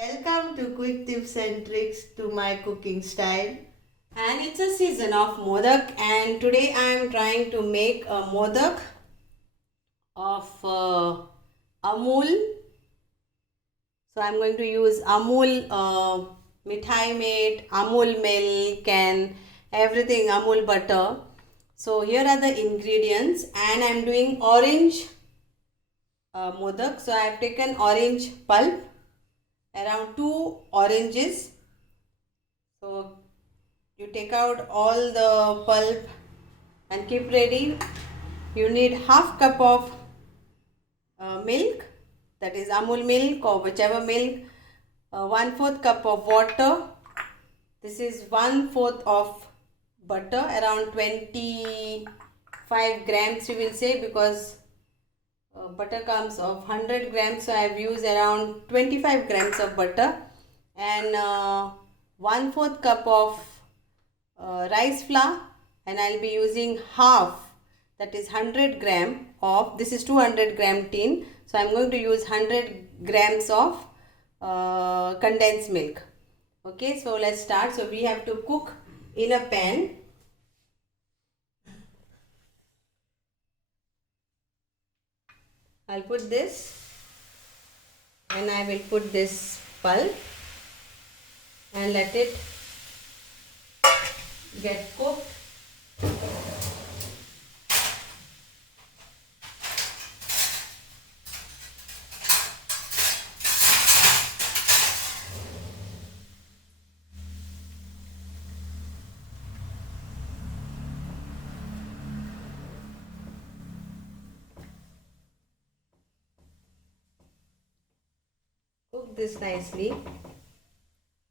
Welcome to Quick Tips and Tricks to my cooking style. And it's a season of Modak, and today I am trying to make a Modak of Amul. So I'm going to use Amul Mithai made, Amul milk and everything, Amul butter. So here are the ingredients, and I'm doing orange Modak. So I have taken orange pulp, around 2 oranges. So you take out all the pulp and keep ready. You need half cup of milk, that is Amul milk or whichever milk, 1/4 cup of water. This is 1/4 of butter, around 25 grams you will say, because butter comes of 100 grams, so I have used around 25 grams of butter, and 1/4 cup of rice flour, and I'll be using half, that is 100 gram of, this is 200 gram tin, so I'm going to use 100 grams of condensed milk. Okay, so let's start. So we have to cook in a pan. I'll put this, and I will put this pulp and let it get cooked. Cook this nicely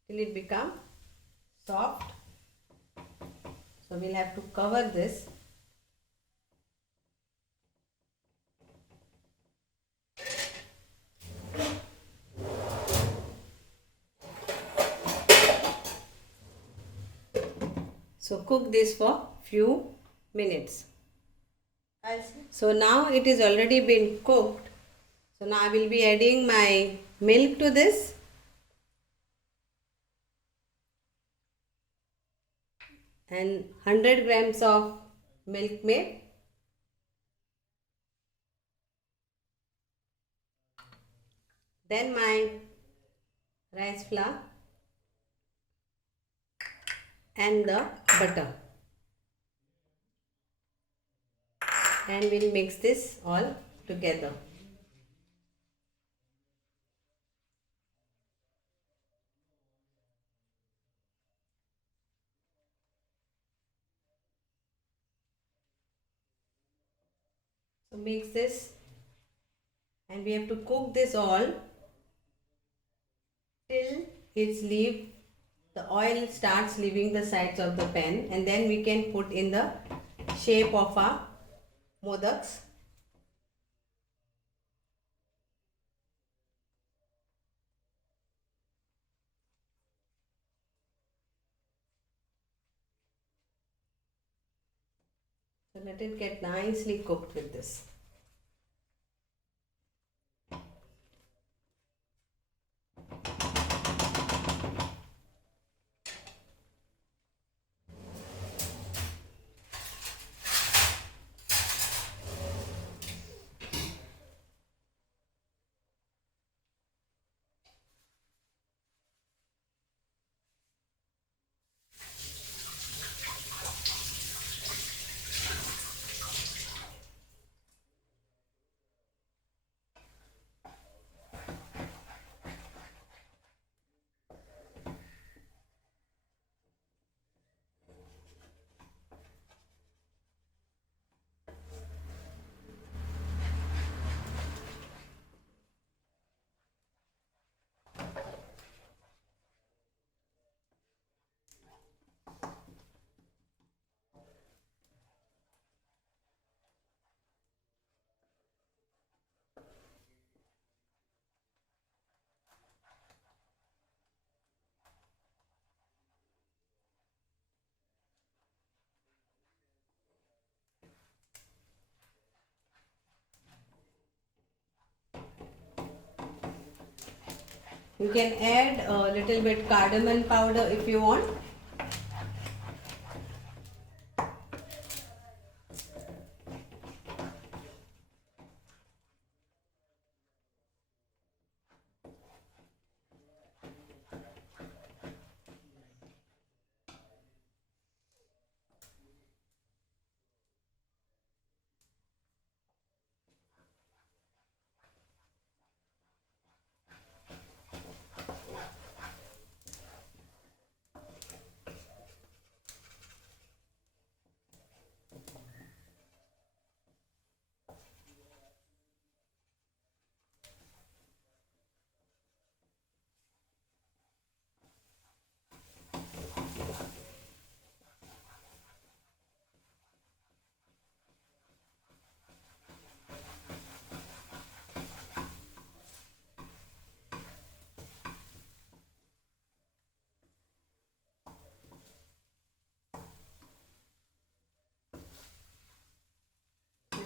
till it become soft. So we'll have to cover this. So cook this for few minutes. So now it is already been cooked. So now I will be adding my milk to this. And 100 grams of Milkmaid. Then my rice flour and the butter. And we'll mix this all together. So mix this, and we have to cook this all till the oil starts leaving the sides of the pan, and then we can put in the shape of our modaks. So let it get nicely cooked with this. You can add a little bit cardamom powder if you want.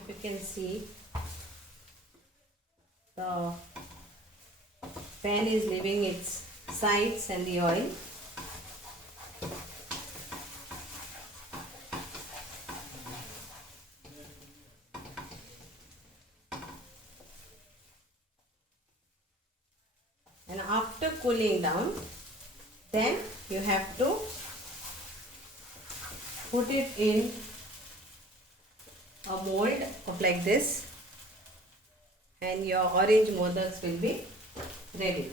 If you can see, the pan is leaving its sides and the oil. And after cooling down, then you have to put it in a mold of like this, and your orange modaks will be ready.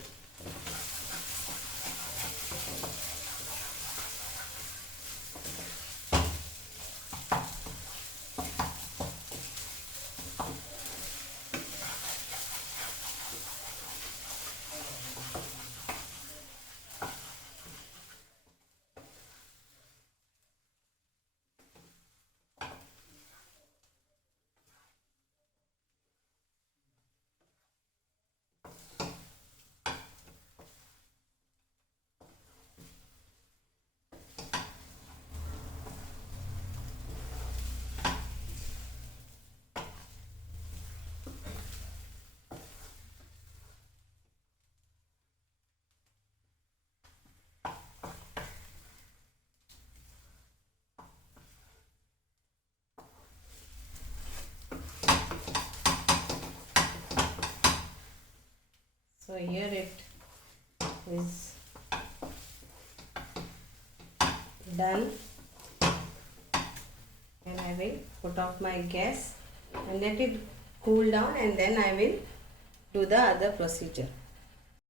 So here it is done, and I will put off my gas and let it cool down, and then I will do the other procedure.